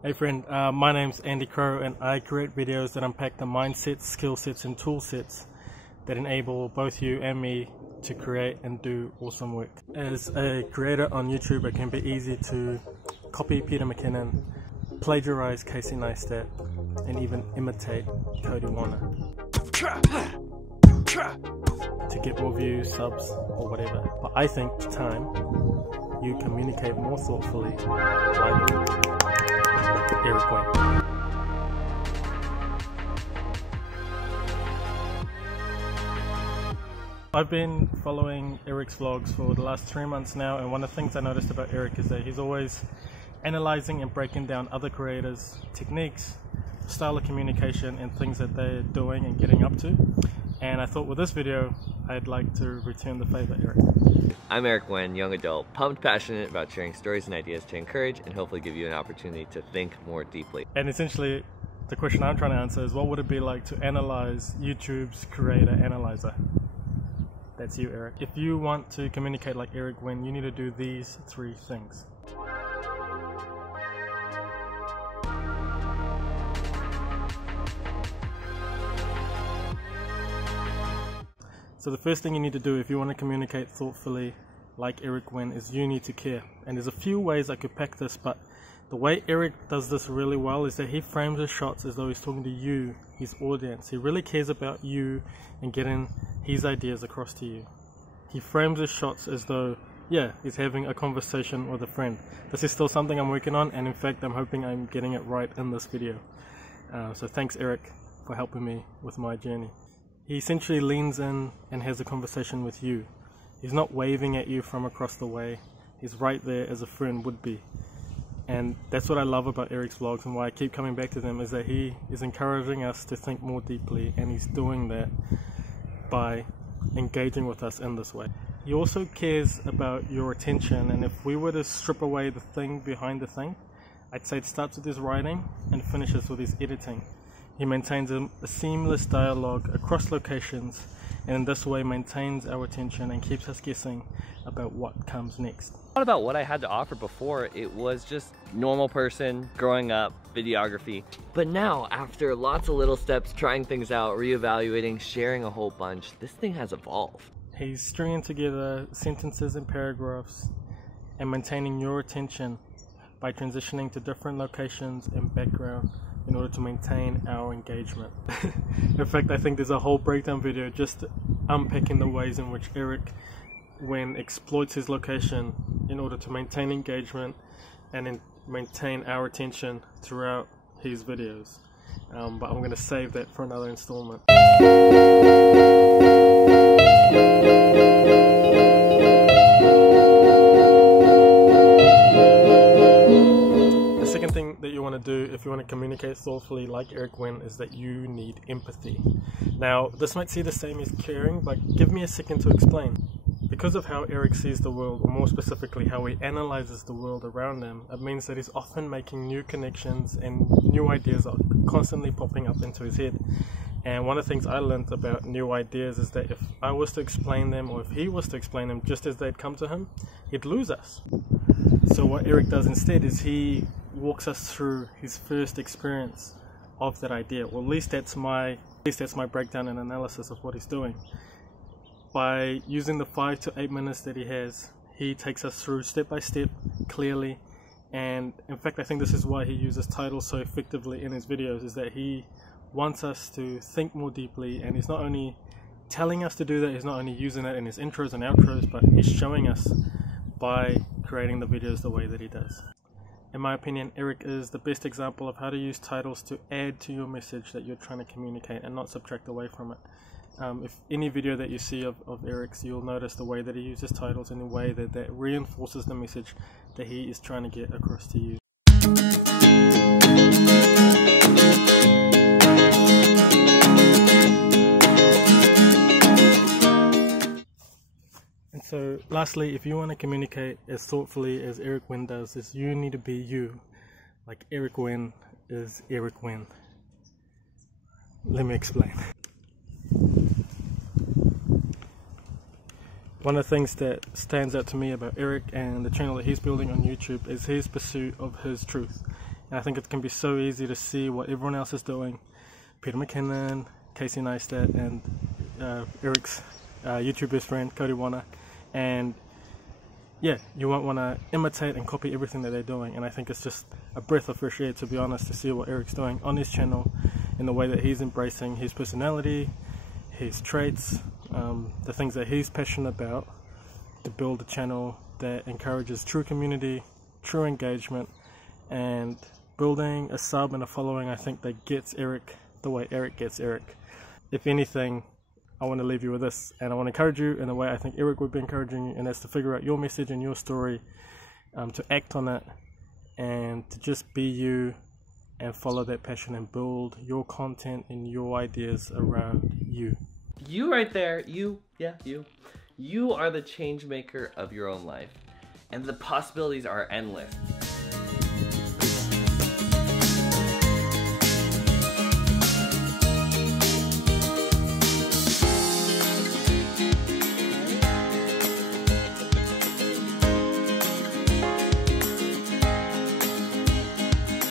Hey friend, my name's Andy Crowe and I create videos that unpack the mindsets, skill sets and tool sets that enable both you and me to create and do awesome work. As a creator on YouTube, it can be easy to copy Peter McKinnon, plagiarize Casey Neistat, and even imitate Cody Warner to get more views, subs, or whatever. But I think it's time you communicate more thoughtfully, like Eric Wen. I've been following Eric's vlogs for the last 3 months now, and one of the things I noticed about Eric is that he's always analyzing and breaking down other creators' techniques, style of communication, and things that they're doing and getting up to. And I thought with this video, I'd like to return the favor, Eric. I'm Eric Wen, young adult, pumped, passionate about sharing stories and ideas to encourage and hopefully give you an opportunity to think more deeply. And essentially, the question I'm trying to answer is, what would it be like to analyze YouTube's creator analyzer? That's you, Eric. If you want to communicate like Eric Wen, you need to do these 3 things. So the first thing you need to do if you want to communicate thoughtfully like Eric Wen is you need to care. And there's a few ways I could pack this, but the way Eric does this really well is that he frames his shots as though he's talking to you, his audience. He really cares about you and getting his ideas across to you. He frames his shots as though, yeah, he's having a conversation with a friend. This is still something I'm working on, and in fact I'm hoping I'm getting it right in this video. So thanks Eric for helping me with my journey. He essentially leans in and has a conversation with you. He's not waving at you from across the way. He's right there as a friend would be. And that's what I love about Eric's vlogs, and why I keep coming back to them, is that he is encouraging us to think more deeply, and he's doing that by engaging with us in this way. He also cares about your attention, and if we were to strip away the thing behind the thing, I'd say it starts with his writing and finishes with his editing. He maintains a seamless dialogue across locations, and in this way maintains our attention and keeps us guessing about what comes next. Not about what I had to offer before. It was just normal person growing up, videography. But now, after lots of little steps, trying things out, reevaluating, sharing a whole bunch, this thing has evolved. He's stringing together sentences and paragraphs and maintaining your attention by transitioning to different locations and background in order to maintain our engagement. In fact, I think there's a whole breakdown video just unpacking the ways in which Eric Wen exploits his location in order to maintain engagement and maintain our attention throughout his videos. But I'm going to save that for another installment. That you want to do if you want to communicate thoughtfully like Eric Wen is that you need empathy. Now, this might seem the same as caring, but give me a second to explain. Because of how Eric sees the world, or more specifically how he analyzes the world around him, it means that he's often making new connections and new ideas are constantly popping up into his head. And one of the things I learned about new ideas is that if I was to explain them, or if he was to explain them just as they'd come to him, he'd lose us. So what Eric does instead is he walks us through his first experience of that idea. Well, at least that's my breakdown and analysis of what he's doing. By using the 5 to 8 minutes that he has, he takes us through step by step, clearly. And in fact, I think this is why he uses titles so effectively in his videos, is that he wants us to think more deeply, and he's not only telling us to do that, he's not only using it in his intros and outros, but he's showing us by creating the videos the way that he does. In my opinion, Eric is the best example of how to use titles to add to your message that you're trying to communicate and not subtract away from it. If any video that you see of Eric's, you'll notice the way that he uses titles in a way that reinforces the message that he is trying to get across to you. So lastly, if you want to communicate as thoughtfully as Eric Wen does, is you need to be you, like Eric Wen is Eric Wen. Let me explain. One of the things that stands out to me about Eric and the channel that he's building on YouTube is his pursuit of his truth. And I think it can be so easy to see what everyone else is doing. Peter McKinnon, Casey Neistat, and Eric's YouTube best friend, Cody Warner. And yeah, you won't want to imitate and copy everything that they're doing. And I think it's just a breath of fresh air, to be honest, to see what Eric's doing on his channel, in the way that he's embracing his personality, his traits, the things that he's passionate about, to build a channel that encourages true community, true engagement, and building a sub and a following, I think, that gets Eric the way Eric gets Eric. If anything, I want to leave you with this, and I want to encourage you in the way I think Eric would be encouraging you, and that's to figure out your message and your story, to act on it, and to just be you and follow that passion and build your content and your ideas around you. You right there, you. You are the change maker of your own life, and the possibilities are endless.